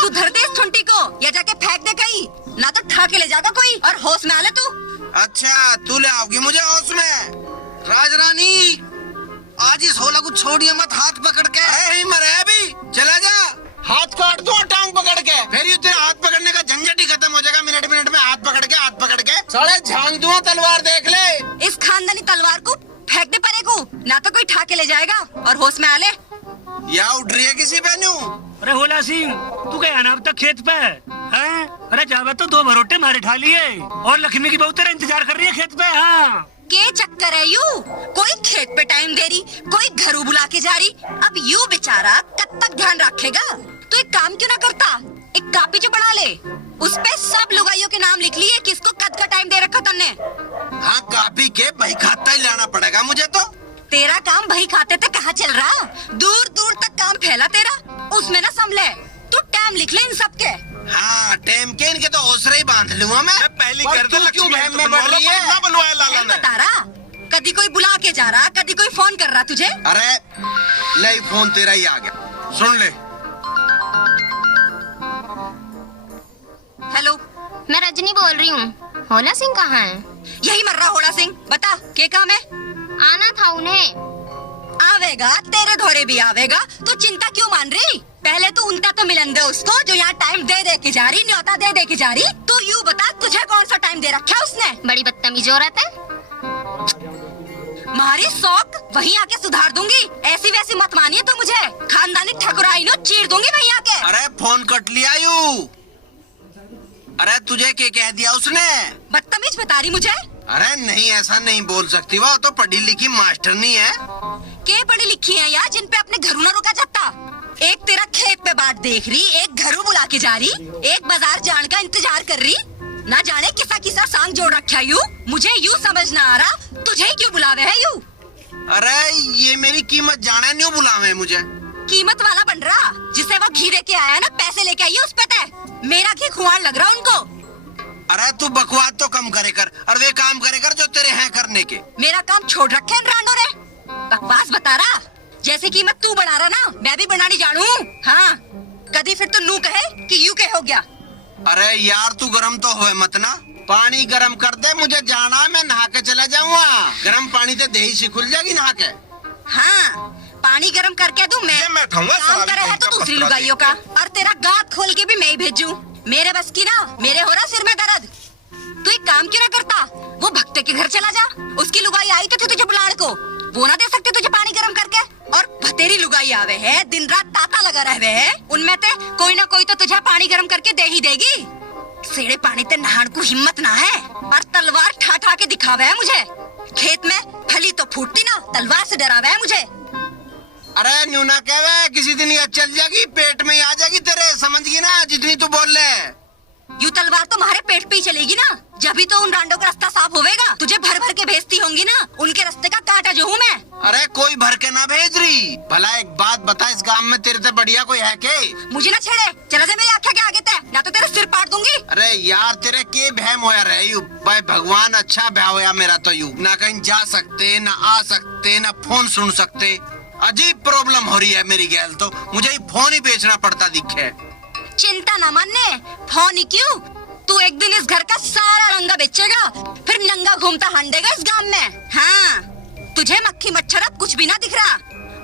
तू धर दे इस ठुंटी को या जाके फेंक दे कहीं, ना तो ठा के ले जाएगा कोई। और होश में आ ले तू। अच्छा तू ले आओगी मुझे होश में? राजरानी आज इस होला को छोड़िए मत, हाथ पकड़ के ही मरे अभी। चला जा, हाथ काट दो टांग पकड़ के, फिर ये तेरा हाथ पकड़ने का झंझट ही खत्म हो जाएगा। मिनट मिनट में हाथ पकड़ के साले झांक दूं तलवार, देख ले। इस खानदानी तलवार को फेंक दे परे को, ना तो कोई ठा के ले जाएगा। और होश में आ ले। या उठ रही है किसी बहनू? अरे होला सिंह, तू गया ना अब तक खेत पे हैं? अरे जावा तो 2 भरोटे मारे ठा लिए और लक्ष्मी की बहू तेरा इंतजार कर रही है खेत पे। हाँ के चक्कर है यू, कोई खेत पे टाइम दे रही, कोई घरों बुला के जा रही। अब यू बेचारा कब तक ध्यान रखेगा? तो एक काम क्यों ना करता, एक कापी जो बना ले, उस पे सब लुगाइयों के नाम लिख लिए किसको कद का टाइम दे रखा तुमने। हाँ कापी के बही खाता ही लाना पड़ेगा मुझे तो। तेरा काम बही खाते थे कहाँ चल रहा, दूर दूर तक काम फैला तेरा, उसमें ना संभले। तू टाइम लिख ले इन सब के। हाँ टाइम के इनके तो ओसरे ही बांध लूंगा मैं। पहली कर दे, क्यों बहन में बढ़ रही है? बनवाया लाला ने। बता रहा, कभी कोई बुला के जा रहा, कभी कोई फोन कर रहा तुझे। अरे ले फोन तेरा ही आ गया, सुन ले। हेलो, मैं रजनी बोल रही हूँ। होला सिंह कहाँ है? यही मर रहा होला सिंह। बता क्या काम है? आना था उन्हें। आवेगा, तेरे धोरे भी आवेगा, तो चिंता क्यों मान रही? पहले तो उनका तो मिलन दे उसको जो यहाँ टाइम दे दे के जा रही, न्योता दे दे के जा रही। तो यूँ बता तुझे कौन सा टाइम दे रखा है उसने? बड़ी बदतमीज औरत है। मारी शौक वहीं आके सुधार दूंगी, ऐसी वैसी मत मानिए तो मुझे खानदानी ठकुराई नो चीर दूंगी वहीं आके। अरे फोन कट लिया यू। अरे तुझे क्या कह दिया उसने? बदतमीज बता रही मुझे। अरे नहीं ऐसा नहीं बोल सकती, वो तो पढ़ी लिखी मास्टर नहीं है। के पढ़ी लिखी है यार जिन पे अपने घरों न रुका जाता। एक तेरा खेत पे बाट देख रही, एक घरों बुला के जा रही, एक बाजार जाने का इंतजार कर रही। ना जाने किसा किसा सांग जोड़ रखा यू, मुझे यू समझ ना आ रहा तुझे ही क्यों बुलावे है यू। अरे ये मेरी कीमत जाने नहीं बुलावे मुझे। कीमत वाला बन रहा, जिसे वो घी दे के आया ना, पैसे लेके आई है उस पे तय। मेरा घी खुआर लग रहा उनको। अरे तू बकवास तो कम करे कर और वे काम करे कर जो तेरे हैं करने के। मेरा काम छोड़ रखे इन रांडो ने। बकवास बता रहा, जैसे कीमत तू बढ़ा रहा ना, मैं भी बनानी जानू। हाँ कभी फिर तो नू कहे कि यू कहे हो गया। अरे यार तू गरम तो होए मत ना, पानी गरम कर दे, मुझे जाना, मैं नहा के चला जाऊंगा। गरम पानी से दही सी खुल जाएगी नहा के। हाँ पानी गरम करके दूं मैं खाऊंगा काम करे है तो दूसरी लुगाइयों का, और तेरा गात खोल के भी मैं ही भेजूं। मेरे बस की ना, मेरे हो रहा सिर में दर्द। तू एक काम क्यों ना करता, वो भक्ते के घर चला जा, उसकी लुगाई आई तो थी तुझे बुलाने को, वो ना दे सकते तुझे पानी गरम करके। और भतेरी लुगाई आवे है, दिन रात ताता लगा रहे है, उनमें ते कोई ना कोई तो तुझे पानी गरम करके दे ही देगी। सेड़े पानी ते नहान को हिम्मत ना है, और तलवार ठा ठा के दिखावे है मुझे। खेत में फली तो फूटती ना, तलवार से डरावे है मुझे। अरे न्यू ना कहवे, किसी दिन ये चल जाएगी, पेट में ही आ जाएगी तेरे, समझ गई ना जितनी तू बोल ले। यू तलवार तो हमारे पेट पे ही चलेगी ना, जब भी तो उन रांडों का रास्ता साफ होवेगा। तुझे भर भर के भेजती होंगी ना, उनके रास्ते का कांटा जो हूँ मैं। अरे कोई भर के ना भेज रही। भला एक बात बता, इस गांव में तेरे से बढ़िया कोई है के? मुझे ना छेड़े, चला जा मेरी आंखें के आगे तय, ना तो तेरा सिर पाट दूंगी। अरे यार तेरे के बहम होया रहे यू, भाई भगवान अच्छा ब्याह होया मेरा तो यू, ना कहीं जा सकते, ना आ सकते, ना फोन सुन सकते। अजीब प्रॉब्लम हो रही है मेरी गैल तो, मुझे ही फोन ही बेचना पड़ता दिखे। चिंता ना मानने, फोन ही क्यों, तू एक दिन इस घर का सारा रंगा बेचेगा, फिर नंगा घूमता हंडेगा इस गांव में। हाँ तुझे मक्खी मच्छर अब कुछ भी ना दिख रहा,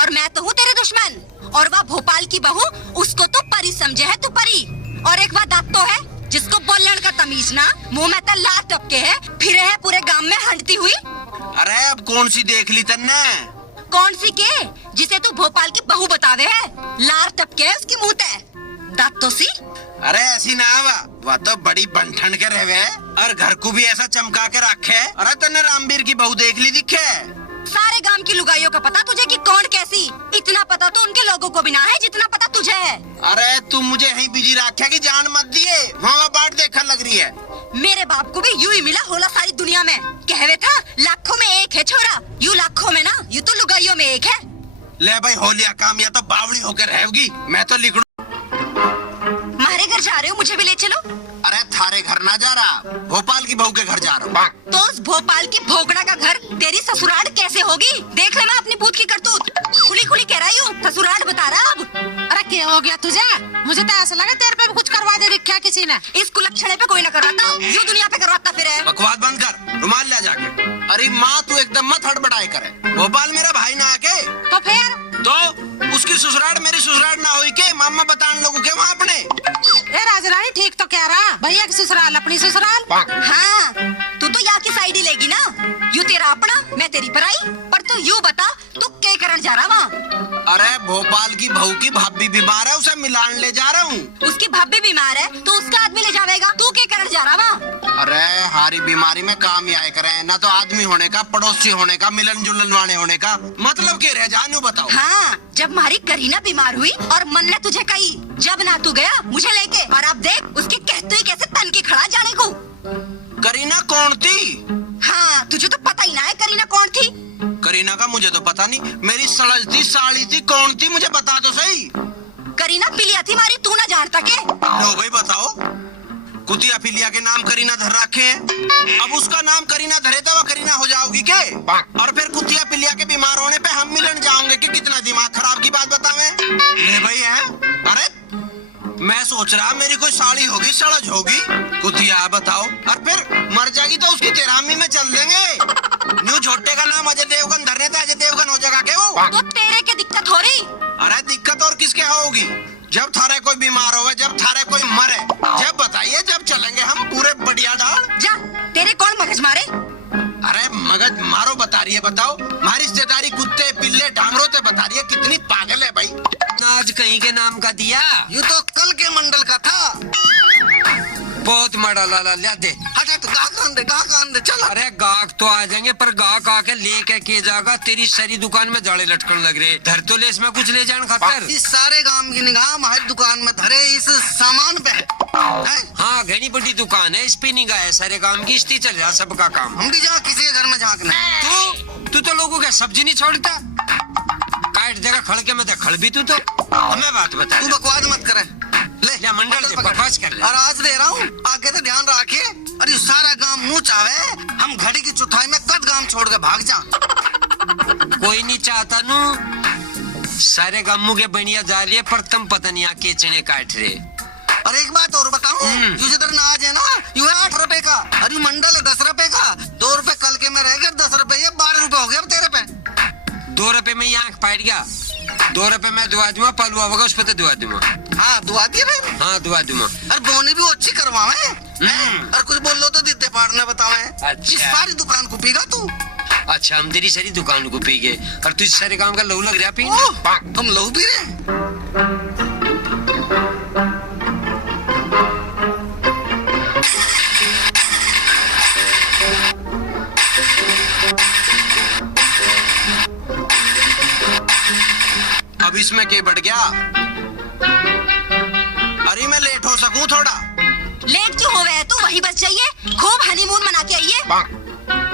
और मैं तो हूँ तेरे दुश्मन। और वह भोपाल की बहू, उसको तो परी समझे है तू परी। और एक वह दातो है जिसको बोलने का तमीज ना, मुंह में तो लार टपके है, फिरे है पूरे गांव में हंडती हुई। अरे अब कौन सी देख ली तन्ने? कौन सी के, जिसे तू भोपाल की बहू बतावे है, लार टपके है उसकी मुंह ते दातो सी। अरे ऐसी ना वह तो बड़ी बनठन के रहे और घर को भी ऐसा चमका के रखे। अरे तन्ने रामवीर की बहू देख ली दिखे? सारे गांव की लुगाइयों का पता तुझे कि कौन कैसी, इतना पता तो उनके लोगों को भी ना है जितना पता तुझे है। अरे तू मुझे यहीं बिजी रखे की जान मत दिए, वहाँ बाट देखने लग रही है। मेरे बाप को भी यूं ही मिला होला सारी दुनिया में, कहवे था लाखों में एक है छोरा, यू लाखों में ना, यू तो लुगाइयों में एक है। ले भाई होलिया काम, या तो बावड़ी होकर रहेगी, मैं तो लिखूं। मारे घर जा रहे हो, मुझे भी ले चलो। अरे थारे घर ना जा रहा, भोपाल की बहू के घर जा रहा हूँ। तो उस भोपाल की भोगड़ा का घर तेरी ससुराल कैसे होगी, देख ले मैं अपनी भूत की करतूत। खुली खुली कह रही हूँ, ससुराल बता रहा अब। अरे क्या हो गया तुझे? मुझे तो ऐसा लगा तेरे पे भी कुछ करवा दे रखा किसी ने। इस कुलक्षणे पे कोई न करवाता, यूं दुनिया पे करवाता फिर है। बकवास बंद कर, रुमाल ले जाके। अरे माँ तू एकदम मत हड़बड़ाई करे। भोपाल मेरा भाई ना आके तो फिर तो उसकी ससुराल मेरी ससुराल ना हुई के मामा बतान लोगों के वहाँ अपने। ए राजरानी ठीक तो कह रहा, भैया की ससुराल अपनी ससुराल। हाँ, तू तो यहाँ की साइड ही लेगी ना, यू तेरा अपना मैं तेरी पराई। पर तू यूं बता तू क्या करने जा रहा वहाँ? अरे भोपाल की बहू की भाभी बीमार है, उसे मिलान ले जा रहा हूँ। उसकी भाभी बीमार है तो उसका आदमी ले जावेगा, तू क्या करने जा रहा वहाँ? अरे हारी बीमारी में काम ही आए करे, ना तो आदमी होने का, पड़ोसी होने का, मिलन जुलन वाले होने का मतलब के रह जानू बताओ। हाँ, जब हमारी करीना बीमार हुई और मन ने तुझे कही, जब ना तू गया मुझे लेके, और अब देख उसके कहते ही कैसे तन की खड़ा जाने को। करीना कौन थी? हाँ, तुझे तो पता ही ना है करीना कौन थी। करीना का मुझे तो पता नहीं, मेरी सड़जती साड़ी थी, कौन थी मुझे बता दो सही। करीना पिलिया थी मारी, तू ना जानता के? लो भाई बताओ। कुतिया पिलिया के नाम करीना धर रखे हैं, अब उसका नाम करीना धरे तो वह करीना हो जाओगी के? और फिर कुतिया पिलिया के बीमार होने पे हम मिलन जाओगे कि कितना दिमाग खराब की बात बतावे। ले भाई है, अरे मैं सोच रहा मेरी कोई साड़ी होगी, सड़ज होगी, कुतिया बताओ। और फिर मर जाएगी तो उसकी तेरामी में चल देंगे। न्यू छोटे का नाम अजय देवगन धरने था, अजय देवगन हो जाएगा क्या वो? तो तेरे के दिक्कत हो रही? अरे दिक्कत और किसके होगी? जब थारे कोई बीमार होगा, जब थारे कोई मरे, जब बताइए, जब चलेंगे हम पूरे बढ़िया डाल। जा, तेरे कौन मगज मारे? अरे मगज मारो बता रही है, बताओ। हमारी रिश्तेदारी कुत्ते पिल्ले डामरों ते बता रही है, कितनी पागल है भाई। आज कहीं के नाम का दिया, ये तो कल के मंडल का था। बहुत माड़ा लाला लिया दे। हट हट, गाहक आन दे, चल। अरे गाहक तो आ जाएंगे, पर गाहक आके लेके के जाएगा, तेरी सारी दुकान में जाड़े लटकन लग रहे। धर तो ले इसमें कुछ ले जान खातर। इस सारे गांव की निगाह हमारी दुकान में धरे इस सामान पे है। हाँ घनी बड़ी दुकान है, इस पे निगाह है सारे काम की, इस्ती चल रहा सबका काम। हम भी जा किसी के घर में झांकने। तू तो लोगों का सब्जी नहीं छोड़ता, काट देगा खड़ के, मैं तो खड़ भी तू तो। हमें बात बता, तू बकवास मत करे, ले या मंडल से बकवास कर ले। और आज दे रहा हूँ, आगे तो ध्यान रखिए। अरे सारा गांव मुँह चावे, हम घड़ी की चुथाई में कद गांव छोड़ के भाग जा। कोई नहीं चाहता नू, सारे गामू के बढ़िया जा रही है, पर तुम पता नहीं आके चने काट रहे। और एक बात और बताऊं, जिधर ना आज है ना, यू है 8 रुपए का, अरे मंडल है 10 रुपए का। 2 रुपए कल के में रह गए, 10 रुपए, ये 12 रुपए हो गए अब तेरे पे। 2 रुपए में ये आंख फाट गया, 2 रुपए में दुआ दूंगा, पलवा होगा उस पर तो दुआ दूंगा। हाँ दुआ दिए भाई। हाँ दुआ दूंगा। अरे बोनी भी अच्छी करवावे, और कुछ बोल लो तो दिद्दे फाड़ने बतावे। अच्छा। इस सारी दुकान को पीगा तू? अच्छा हम तेरी सारी दुकान को पी गए, और तू इस सारे काम का लहू लग रहा पी। हम लहू पी रहे। अब इसमें क्या बढ़ गया? अरे मैं लेट हो सकूं थोड़ा? लेट क्यों हो गए? तू वहीं बस जाइए, खूब हनीमून मना के आइए।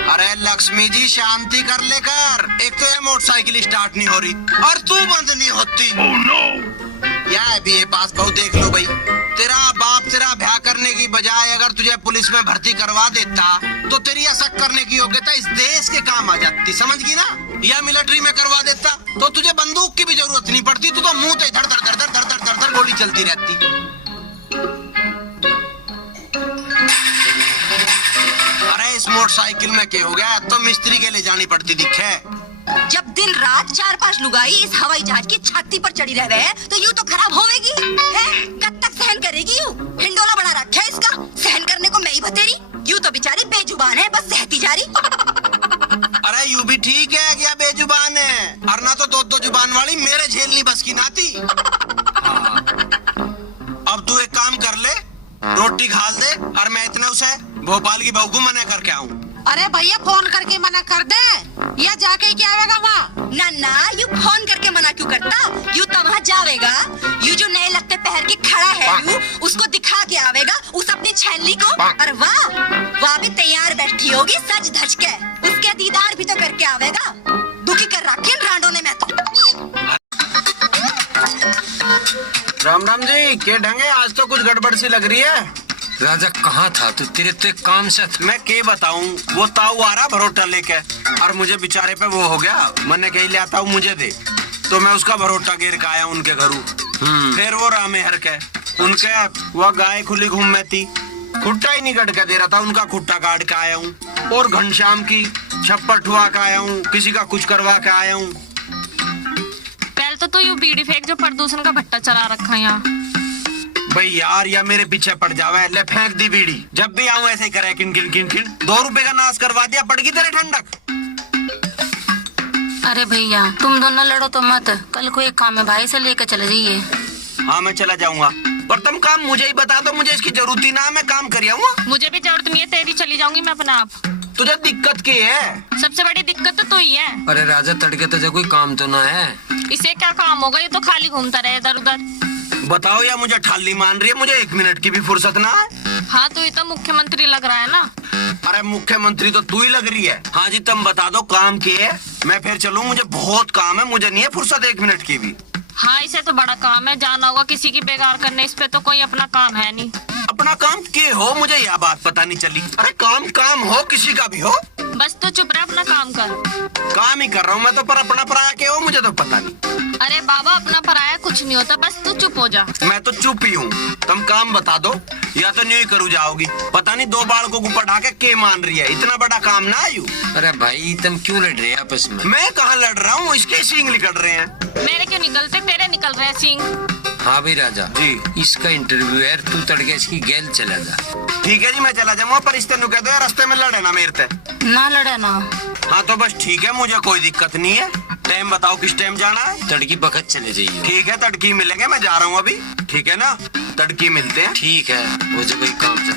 अरे लक्ष्मी जी शांति कर लेकर, एक तो ये मोटरसाइकिल स्टार्ट नहीं हो रही और तू बंद नहीं होती। या भी ये पास बहुत देख लो भाई, तेरा बाप तेरा ब्याह करने की बजाय अगर तुझे पुलिस में भर्ती करवा देता तो तेरी ऐसा करने की योग्यता इस देश के काम आ जाती, समझ गई ना? या मिलिट्री में करवा देता तो तुझे बंदूक की भी जरूरत नहीं पड़ती, तू तो मुंह से धड़ धड़ धड़ धड़ धड़ धड़ धड़ धड़ गोली चलती रहती। अरे इस मोटरसाइकिल में क्या हो गया? तो मिस्त्री के ले जानी पड़ती दिखे। जब दिन रात 4-5 लुगाई इस हवाई जहाज की छाती पर चढ़ी रह गए तो यूं तो खराब होवेगी है? कब तक सहन करेगी? यूं हिंडोला बना रखा है इसका, सहन करने को मैं ही बतेरी। यूं तो बेचारी बेजुबान है, बस सहती जा रही। अरे यू भी ठीक है क्या बेजुबान है, और ना तो दो जुबान वाली मेरे झेलनी बस की नाती। अब तू एक काम कर ले, रोटी खा दे और मैं इतना उसे भोपाल की बहू को मना करके आऊँ। अरे भैया फोन करके मना कर दे, या जाके क्या आवेगा वहाँ? ना ना, यू फोन करके मना क्यों करता? यू तो वहाँ जावेगा, यू जो नए लगते पहन के खड़ा है यू, उसको दिखा के आवेगा उस अपनी छैली को। और वाह भी तैयार बैठी होगी सज धज के, उसके दीदार भी तो करके आवेगा। दुखी कर रखे रांडो ने मैं तो। राम राम जी, के ढंगे आज तो कुछ गड़बड़ सी लग रही है। राजा कहाँ था तू? तेरे तो एक काम से था। मैं क्या बताऊं, वो ताऊ आ रहा भरोटा लेके और मुझे बेचारे पे वो हो गया, मैंने कहीं ले आता हूँ मुझे दे। तो मैं उसका भरोटा गिर के आया उनके घरू। फिर वो रामेहर के उनके वह गाय खुली घूम में थी, खुट्टा ही नहीं कट के दे रहा था, उनका खुट्टा काट के आया हूँ। और घनश्याम की छप्पर ठुआ के आया हूँ, किसी का कुछ करवा के आया हूँ। पहले तो तू यू बीड़ी फेंक जो प्रदूषण का भट्टा चला रखा है यहाँ। भाई यार, या मेरे पीछे पड़ जावे, ले फेंक दी बीड़ी। जब भी आऊं ऐसे ही करे किन किन किन किन। 2 रुपए का नाश करवा दिया, पड़ गई तेरे ठंडक। अरे भैया तुम दोनों लड़ो तो मत, कल को एक काम है भाई से लेकर चले जाइए। हाँ मैं चला जाऊंगा, पर तुम काम मुझे ही बता दो, मुझे इसकी जरूरत ही ना, मैं काम कर आऊंगा। मुझे भी जरूरत नहीं है, तेरी चली जाऊंगी मैं अपने आप। तुझे दिक्कत की है? सबसे बड़ी दिक्कत तो तू ही है। अरे राजा, तड़के तुझे कोई काम तो ना है? इसे क्या काम होगा, ये तो खाली घूमता रहे इधर उधर। बताओ, या मुझे ठाली मान रही है, मुझे 1 मिनट की भी फुर्सत ना है। हाँ तो ये तो मुख्यमंत्री लग रहा है ना। अरे मुख्यमंत्री तो तू ही लग रही है। हाँ जी, तुम बता दो काम की है, मैं फिर चलूं, मुझे बहुत काम है, मुझे नहीं है फुर्सत 1 मिनट की भी। हाँ इसे तो बड़ा काम है, जाना होगा किसी की बेकार करने, इस पे तो कोई अपना काम है नहीं। अपना काम के हो, मुझे यह बात पता नहीं चली। अरे काम काम हो, किसी का भी हो, बस तू चुप रह, अपना काम कर। काम ही कर रहा हूँ मैं तो, पर अपना पराया के हो मुझे तो पता नहीं। अरे बाबा अपना पराया कुछ नहीं होता, बस तू चुप हो जा। मैं तो चुप ही हूँ, तुम काम बता दो, या तो नहीं करू जाओगी। पता नहीं 2 बालकों को पढ़ा के मान रही है, इतना बड़ा काम ना आयु। अरे भाई तुम क्यों लड़ रहे हैं आपस में? मैं कहाँ लड़ रहा हूँ, इसके सींग निकल रहे हैं। मेरे क्यों निकलते, तेरे निकल रहे हैं सींग। हाँ भाई राजा जी, इसका इंटरव्यू है, तू तड़के इसकी गैल चला जा। ठीक है जी, मैं चला जाऊंगा, पर इस तेन कह दो रास्ते में लड़े ना मेरे ते। ना लड़े ना। हाँ तो बस ठीक है, मुझे कोई दिक्कत नहीं है। टाइम बताओ, किस टाइम जाना है? तड़की बखत चले जाइए। ठीक है, तड़की मिलेंगे, मैं जा रहा हूँ अभी। ठीक है ना, तड़की मिलते हैं। ठीक है, वो जो कोई काम से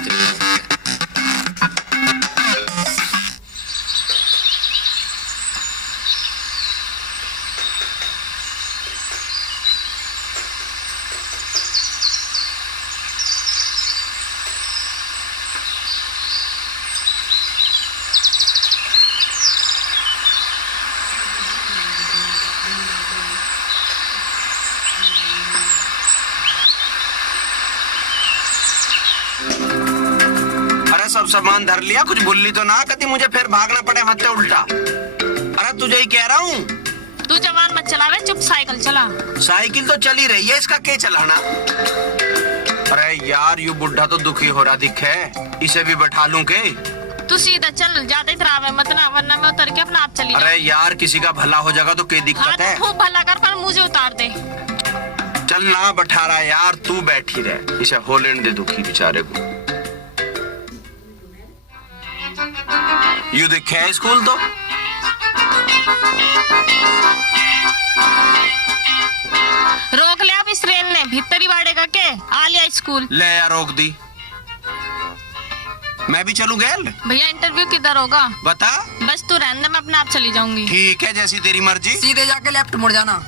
सब सामान धर लिया, कुछ भूली तो ना कभी मुझे फिर भागना पड़े हाथ से उल्टा। अरे तुझे ही कह रहा हूँ, तू जवान मत चलावे, चुप साइकिल चला। साइकिल तो चली रही है, इसका क्या चलाना? अरे यार, यू बुढ़ा तो दुखी हो रहा दिखे, इसे भी बैठा लूं के? तू सीधा चल, ज्यादा इतरावे मत ना, वरना मैं उतर के अपना आप चली जाऊं। अरे यार, किसी का भला हो जाएगा तो क्या दिक्कत है? खूब भला कर, पर मुझे उतार दे। चल ना बैठा रहा यार, तू बैठी रहे, इसे होलैंड दे दुखी बेचारे को। यू देखे स्कूल तो रोक लिया अब इस रेल ने, भीतर ही बाड़ेगा के आ लिया स्कूल। ले यार, रोक दी। मैं भी चलूं गैल? भैया इंटरव्यू किधर होगा बता। बस तू रहने दे, मैं अपने आप चली जाऊंगी। ठीक है, जैसी तेरी मर्जी। सीधे जाके लेफ्ट मुड़ जाना।